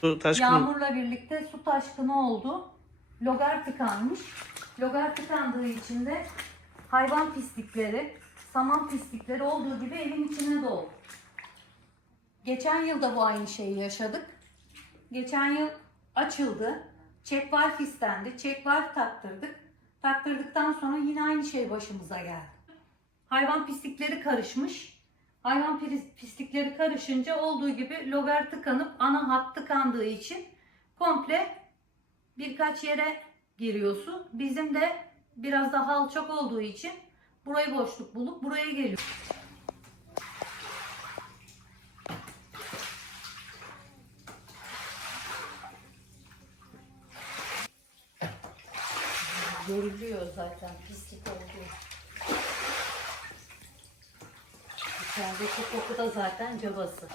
Su taşkını. Yağmurla birlikte su taşkını oldu. Logar tıkanmış. Logar tıkandığı için de hayvan pislikleri, saman pislikleri olduğu gibi evin içine doldu. Geçen yıl da bu aynı şeyi yaşadık. Geçen yıl açıldı. Çek valf istendi. Çek valf taktırdık. Taktırdıktan sonra yine aynı şey başımıza geldi. Hayvan pislikleri karışmış. Hayvan pis- pislikleri karışınca olduğu gibi logar tıkanıp ana hat tıkandığı için komple birkaç yere giriyor su. Bizim de biraz daha alçak olduğu için burayı boşluk bulup buraya geliyor. Görülüyor zaten pislik olduğu. İçerideki koku da zaten cabası.